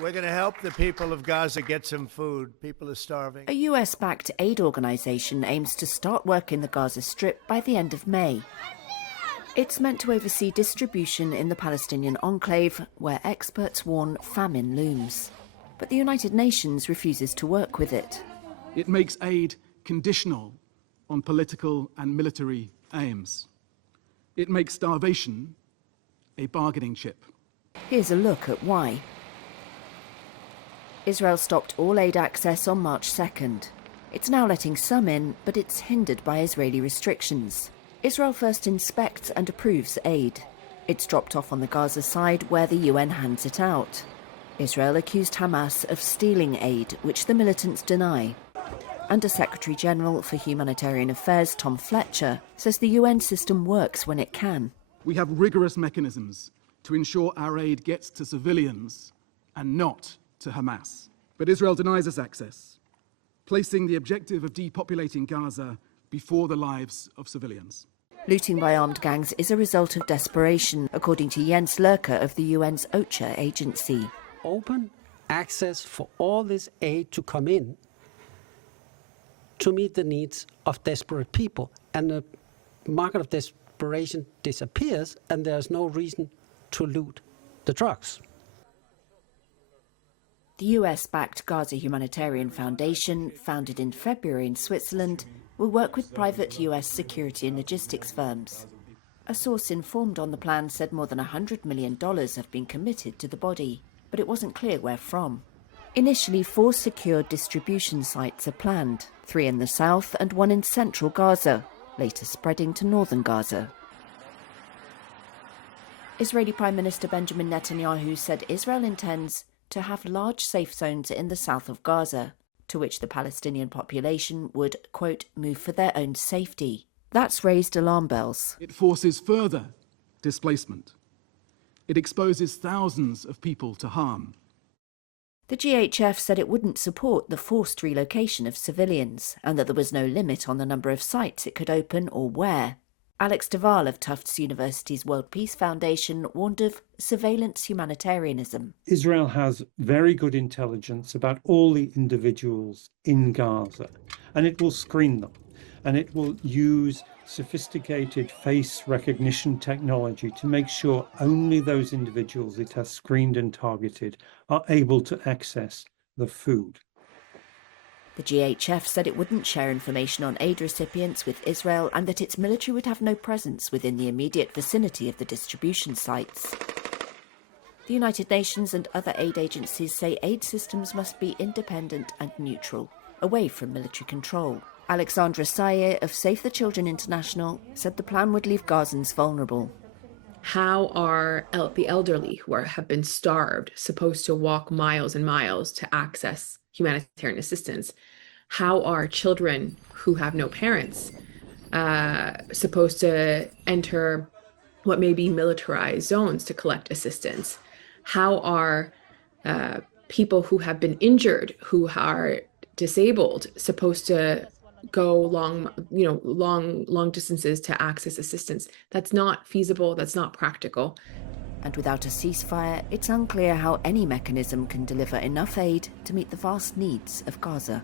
We're going to help the people of Gaza get some food. People are starving. A US-backed aid organisation aims to start work in the Gaza Strip by the end of May. It's meant to oversee distribution in the Palestinian enclave, where experts warn famine looms. But the United Nations refuses to work with it. It makes aid conditional on political and military aims. It makes starvation a bargaining chip. Here's a look at why. Israel stopped all aid access on March 2nd. It's now letting some in, but it's hindered by Israeli restrictions. Israel first inspects and approves aid. It's dropped off on the Gaza side, where the UN hands it out. Israel accused Hamas of stealing aid, which the militants deny. Under Secretary-General for Humanitarian Affairs Tom Fletcher says the UN system works when it can. We have rigorous mechanisms to ensure our aid gets to civilians and not to Hamas. But Israel denies us access, placing the objective of depopulating Gaza before the lives of civilians. Looting by armed gangs is a result of desperation, according to Jens Lurker of the UN's OCHA agency. Open access for all this aid to come in to meet the needs of desperate people. And the market of desperation disappears, and there's no reason to loot the drugs. The US-backed Gaza Humanitarian Foundation, founded in February in Switzerland, will work with private US security and logistics firms. A source informed on the plan said more than $100 million have been committed to the body, but it wasn't clear where from. Initially, 4 secure distribution sites are planned, 3 in the south and 1 in central Gaza, later spreading to northern Gaza. Israeli Prime Minister Benjamin Netanyahu said Israel intends to have large safe zones in the south of Gaza, to which the Palestinian population would, quote, move for their own safety. That's raised alarm bells. It forces further displacement. It exposes thousands of people to harm. The GHF said it wouldn't support the forced relocation of civilians, and that there was no limit on the number of sites it could open or where. Alex Duval of Tufts University's World Peace Foundation warned of surveillance humanitarianism. Israel has very good intelligence about all the individuals in Gaza, and it will screen them, and it will use sophisticated face recognition technology to make sure only those individuals it has screened and targeted are able to access the food. The GHF said it wouldn't share information on aid recipients with Israel and that its military would have no presence within the immediate vicinity of the distribution sites. The United Nations and other aid agencies say aid systems must be independent and neutral, away from military control. Alexandra Sayer of Save the Children International said the plan would leave Gazans vulnerable. How are the elderly who have been starved supposed to walk miles and miles to access humanitarian assistance? How are children who have no parents supposed to enter what may be militarized zones to collect assistance? How are people who have been injured, who are disabled, supposed to go long distances to access assistance? That's not feasible. That's not practical. And without a ceasefire, it's unclear how any mechanism can deliver enough aid to meet the vast needs of Gaza.